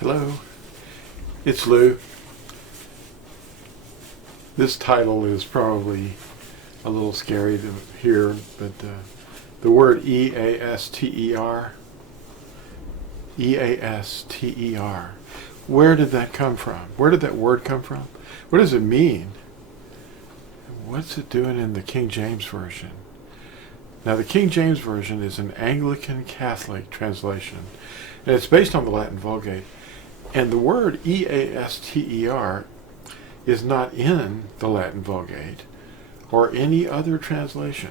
Hello, it's Lew. This title is probably a little scary to hear, but the word E-A-S-T-E-R, E-A-S-T-E-R, where did that come from? Where did that word come from? What does it mean? What's it doing in the King James Version? Now, the King James Version is an Anglican Catholic translation, and it's based on the Latin Vulgate. And the word E-A-S-T-E-R is not in the Latin Vulgate or any other translation,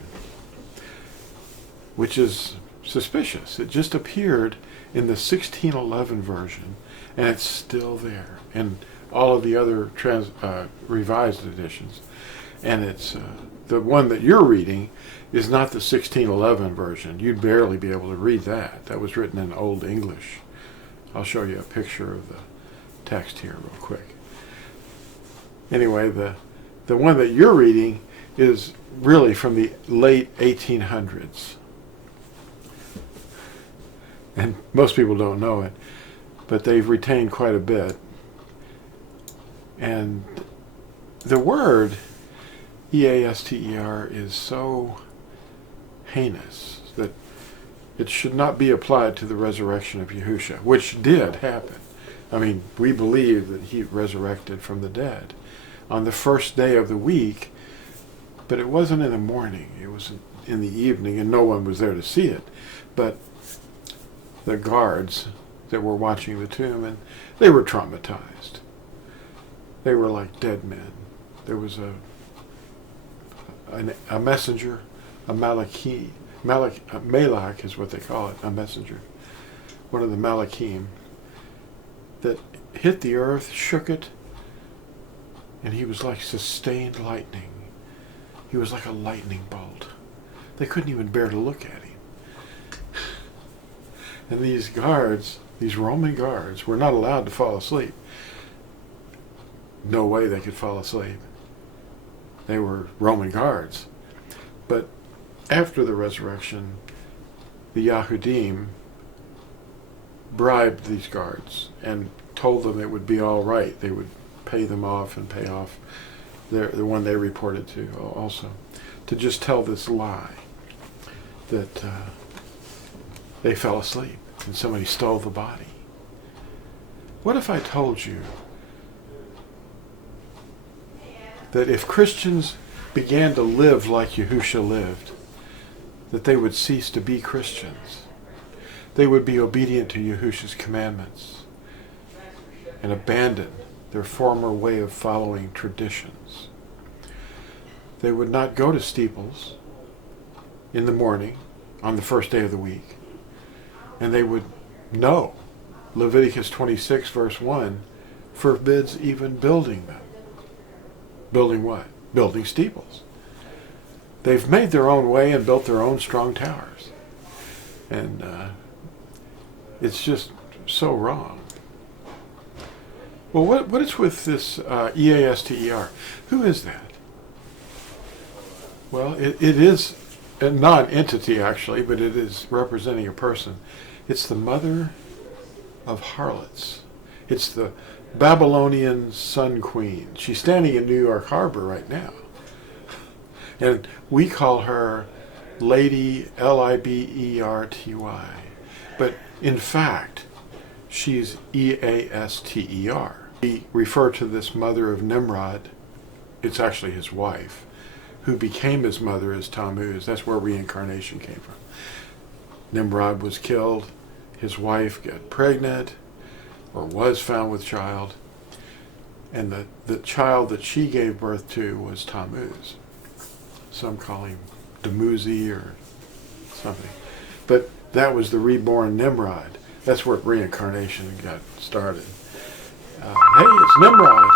which is suspicious. It just appeared in the 1611 version, and it's still there in all of the other revised editions. And it's the one that you're reading is not the 1611 version. You'd barely be able to read that. That was written in Old English. I'll show you a picture of the text here real quick. Anyway, the one that you're reading is really from the late 1800s. And most people don't know it, but they've retained quite a bit. And the word E-A-S-T-E-R is so heinous that it should not be applied to the resurrection of Yahusha, which did happen. I mean, we believe that he resurrected from the dead on the first day of the week, but it wasn't in the morning. It was in the evening, and no one was there to see it. But the guards that were watching the tomb, and they were traumatized. They were like dead men. There was a messenger, a Malach is what they call it, a messenger, one of the Malachim, that hit the earth, shook it, and he was like sustained lightning. He was like a lightning bolt. They couldn't even bear to look at him. And these guards, these Roman guards, were not allowed to fall asleep. No way they could fall asleep. They were Roman guards. But after the resurrection, the Yahudim bribed these guards and told them it would be all right. They would pay them off and pay off the one they reported to also, to just tell this lie that they fell asleep and somebody stole the body. What if I told you that if Christians began to live like Yahusha lived, that they would cease to be Christians? They would be obedient to Yahusha's commandments and abandon their former way of following traditions. They would not go to steeples in the morning on the first day of the week, and they would know Leviticus 26 verse 1 forbids even building them. Building what? Building steeples. They've made their own way and built their own strong towers. And it's just so wrong. Well, what is with this E-A-S-T-E-R? Who is that? Well, it is a non-entity, actually, but it is representing a person. It's the mother of harlots. It's the Babylonian Sun Queen. She's standing in New York Harbor right now. And we call her Lady L-I-B-E-R-T-Y. But in fact, she's E-A-S-T-E-R. We refer to this mother of Nimrod, it's actually his wife, who became his mother as Tammuz. That's where reincarnation came from. Nimrod was killed, his wife got pregnant, or was found with child, and the child that she gave birth to was Tammuz. Some call him Dumuzi or something. But that was the reborn Nimrod. That's where reincarnation got started. Hey, it's Nimrod.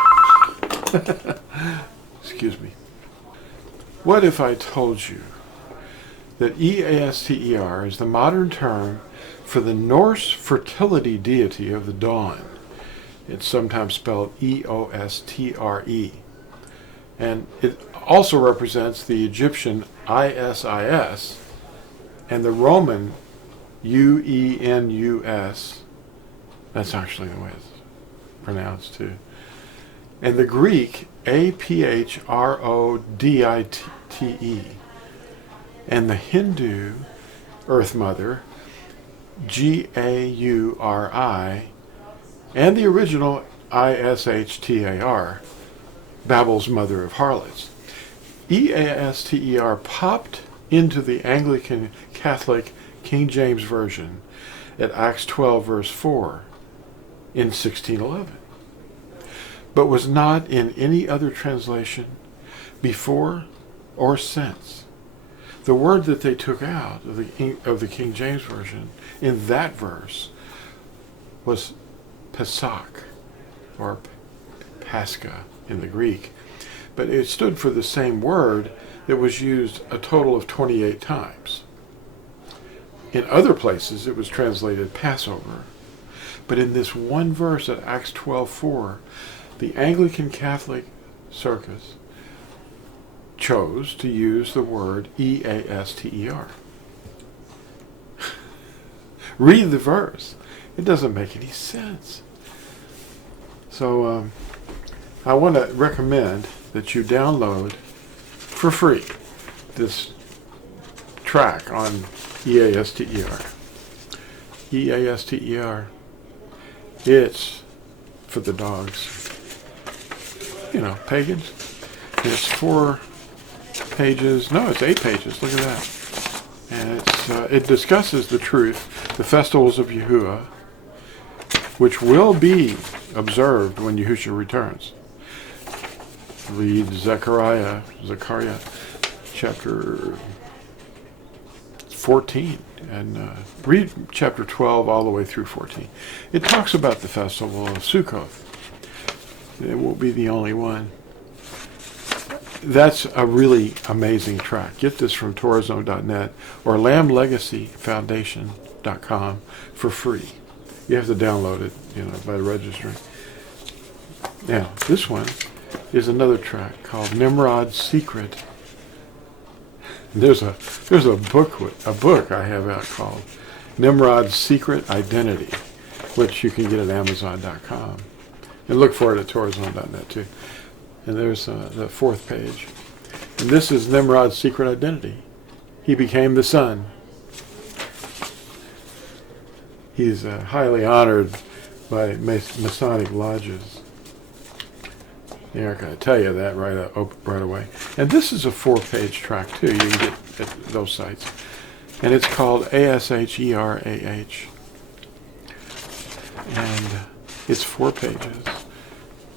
Excuse me. What if I told you that E-A-S-T-E-R is the modern term for the Norse fertility deity of the dawn? It's sometimes spelled E-O-S-T-R-E. And it also represents the Egyptian I-S-I-S and the Roman U-E-N-U-S That's actually the way it's pronounced too. And the Greek, Aphdrodite. And the Hindu Earth Mother, Gauri. And the original Ishtar, Babel's mother of harlots. Easter popped into the Anglican Catholic King James Version at Acts 12 verse 4 in 1611, but was not in any other translation before or since. The word that they took out of the King James Version in that verse was Pesach, or Pascha in the Greek, but it stood for the same word that was used a total of 28 times. In other places it was translated Passover, but in this one verse at Acts 12:4, the Anglican Catholic Circus chose to use the word Easter. Read the verse. It doesn't make any sense. So I want to recommend that you download for free this track on Easter. Easter. It's for the dogs. Pagans. It's 4 pages. No, it's 8 pages. Look at that. And it discusses the truth, the festivals of Yahuwah, which will be observed when Yahushua returns. Read Zechariah chapter 14, and read chapter 12 all the way through 14. It talks about the festival of Sukkoth. It won't be the only one. That's a really amazing track. Get this from TorahZone.net or LambLegacyFoundation.com for free. You have to download it, by registering. Now, this one is another track called Nimrod's Secret. There's a book I have out called Nimrod's Secret Identity, which you can get at Amazon.com. And look for it at TorahZone.net too. And there's the 4th page. And this is Nimrod's secret identity. He became the sun. He's highly honored by Masonic lodges. They're not going to tell you that right away. And this is a 4-page track too. You can get at those sites. And it's called ASHERAH. And it's 4 pages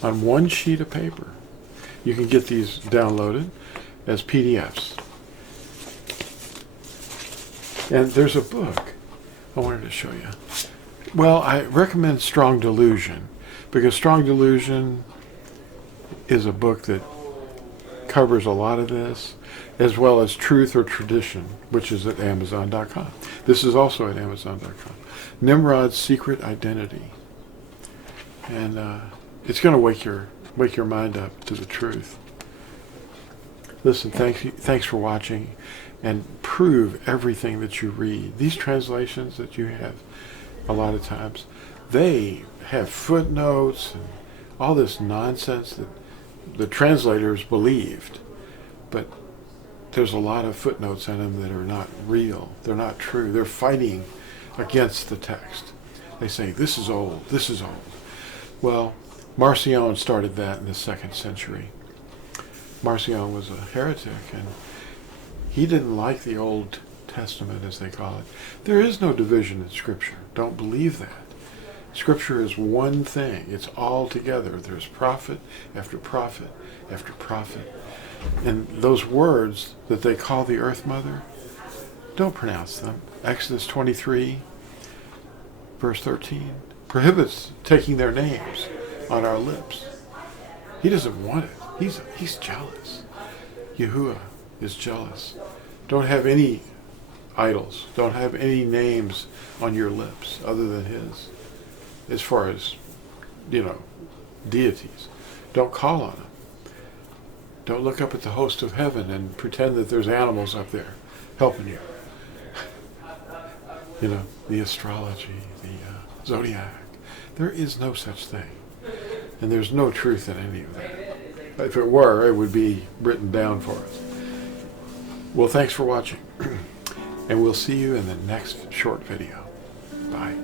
on 1 sheet of paper. You can get these downloaded as PDFs. And there's a book I wanted to show you. Well, I recommend Strong Delusion, because Strong Delusion is a book that covers a lot of this, as well as Truth or Tradition, which is at Amazon.com. This is also at Amazon.com. Nimrod's Secret Identity. And it's going to wake your mind up to the truth. Listen, thanks for watching, and prove everything that you read. These translations that you have, a lot of times, they have footnotes and all this nonsense that the translators believed, but there's a lot of footnotes in them that are not real. They're not true. They're fighting against the text. They say, this is old, this is old. Well, Marcion started that in the 2nd century. Marcion was a heretic, and he didn't like the Old Testament, as they call it. There is no division in Scripture. Don't believe that. Scripture is one thing. It's all together. There's prophet after prophet after prophet. And those words that they call the Earth Mother, don't pronounce them. Exodus 23, verse 13, prohibits taking their names on our lips. He doesn't want it. He's jealous. Yahuwah is jealous. Don't have any idols. Don't have any names on your lips other than his. As far as, deities. Don't call on them. Don't look up at the host of heaven and pretend that there's animals up there helping you. The astrology, the zodiac, There is no such thing. And there's no truth in any of that. If it were, it would be written down for us. Well, thanks for watching. And we'll see you in the next short video. Bye.